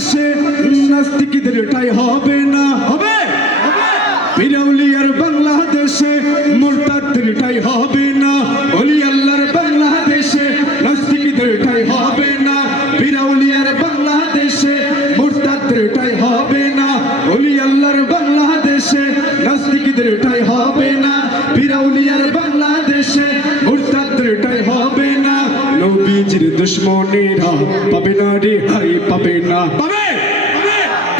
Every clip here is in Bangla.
বাংলাদেশে নাস্তিকদের ঠাঁই হবে না। হবে পীর-আউলিয়ার বাংলাদেশে মুরতাদদের ঠাঁই হবে না। ওলি আল্লাহর বাংলাদেশে নাস্তিকদের ঠাঁই হবে না। পীর-আউলিয়ার বাংলাদেশে মুরতাদদের ঠাঁই হবে না। ওলি আল্লাহর বাংলাদেশে নাস্তিকদের ঠাঁই হবে না। পীর-আউলিয়ার বাংলাদেশে মুরতাদদের ঠাঁই হবে না। নবীজির দুশমনেরা পাবে না রেহাই, পাবে না। পাবে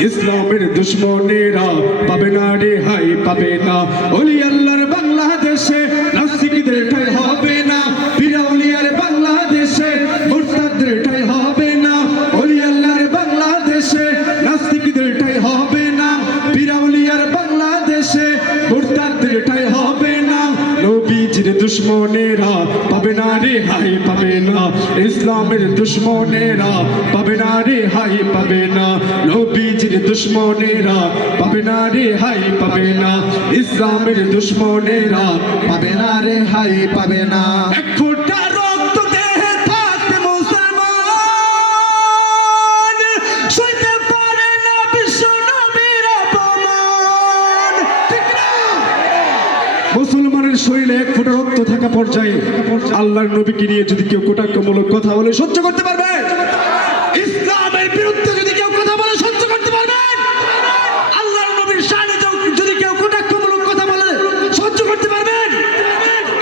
ইসলামের দুশমনেরা পাবে না রেহাই, পাবে না। ওলি আল্লাহর বাংলাদেশে নাস্তিকদের ঠাঁই হবে না। পীর-আউলিয়ার বাংলাদেশে মুরতাদদের ঠাঁই হবে না। ওলি আল্লাহর বাংলাদেশে নাস্তিকদের ঠাঁই হবে না। পীর-আউলিয়ার বাংলাদেশে মুরতাদদের ঠাঁই হবে না। নবীজির দুশমনেরা পাবে না রেহাই, পাবে না। ইসলামের দুশমনেরা পাবে না রেহাই, পাবে না। নবীজির দুশমনেরা পাবে না রেহাই, পাবে না। ইসলামের দুশমনেরা পাবে না রেহাই, পাবে না। এক ফোঁটা রক্ত দেহে থাকতে মুসলমান সইতে পারে না বিশ্ব নবীর অপমান। ঠিক না? মুসলমানের শরীরে এক ফোঁটা রক্ত থাকা পর্যায়ে আল্লাহর নবীকে নিয়ে যদি কেউ কটাক্ষমূলক কথা বলে সহ্য করতে পারবে? ইসলামের বিরুদ্ধে যদি কেউ কথা বলে সহ্য করতে পারবেন? আল্লাহর নবীর শানে যদি কেউ কটাক্ষমূলক কথা বলে সহ্য করতে পারবেন?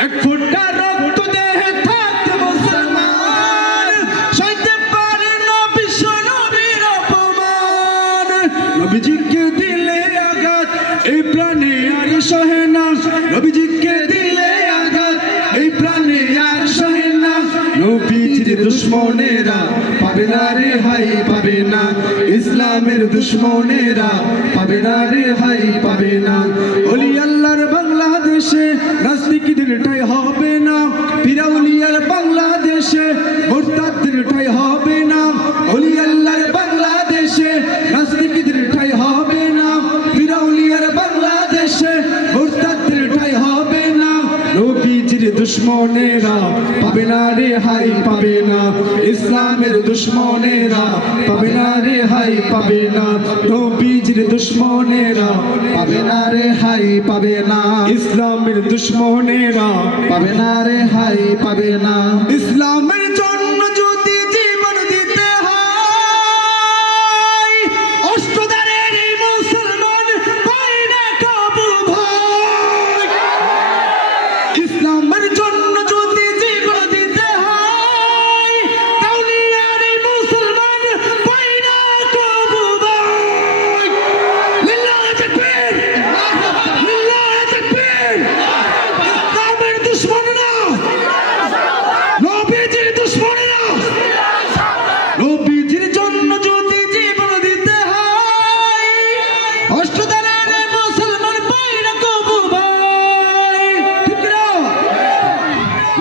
এক ফোঁটা রক্ত দেহে থাকতে মুসলমান সইতে পারে না বিশ্ব নবীর অপমান। নবীজিকে দিলে আঘাত এই প্রাণে আর সহে না। নবীজিকে দিলে আঘাত এই প্রাণে আর সহে না। নবীজির দুশমনেরা পাবে না রেহাই, পাবে না। ইসলামের দুশমনেরা পাবে না রেহাই, পাবে না। ওলি আল্লাহর বাংলাদেশে নাস্তিকদের ঠাঁই হবে না। পীর-আউলিয়ার বাংলাদেশে মুরতাদদের ঠাঁই হবে না। ওলি আল্লাহর বাংলাদেশে নাস্তিকদের ঠাঁই হবে না। পীর-আউলিয়ার বাংলাদেশে মুরতাদদের ঠাঁই হবে না। নবীজির দুশমনেরা পাবে না রেহাই, পাবে না। ইসলামের দুশমনেরা পাবে না রেহাই, পাবে না। নবীজির দুশমনেরা পাবে না রেহাই, পাবে না। ইসলামের দুশমনেরা পাবে না রেহাই, পাবে না। ইসলামের জন্য যদি জীবন দিতে হয় অষ্টধারের এই মুসলমান পায় না কাবু ভাই। ইসলামের জন্য যদি জীবন দিতে হয় কাউনিয়ার এই মুসলমান পায় না কাবু ভাই। লিল্লাহি তাকবীর, লিল্লাহি তাকবীর। ইসলামের দুশমনরা নবীজির দুশমনেরা নবীজির জন্য যদি জীবন দিতে হয় অষ্টধারের মুসলমান পায় না কবু ভাই। ঠিক না?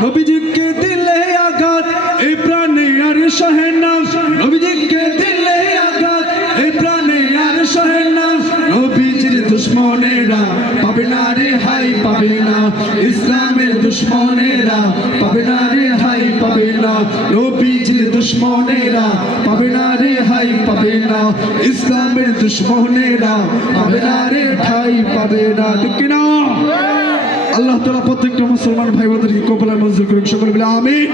নবীজিকে দিলে আঘাত এই প্রাণে আর সহে না। নবীজিকে দিলে আঘাত এই প্রাণে আর সহে না। নবীজির দুশমনেরা পাবে না রেহাই, পাবে না। ইসলামের দুশমনেরা পাবে না রেহাই, পাবে না। নবীজির দুশমনেরা পাবে না রেহাই, পাবে না। ইসলামের দুশমনেরা পাবে না রেহাই, পাবে না। ঠিক না? আল্লাহ তাআলা প্রত্যেকটা মুসলমান ভাই বোনদেরকে কবুল আর মঞ্জুর করুন। সকলে বলে আমিন।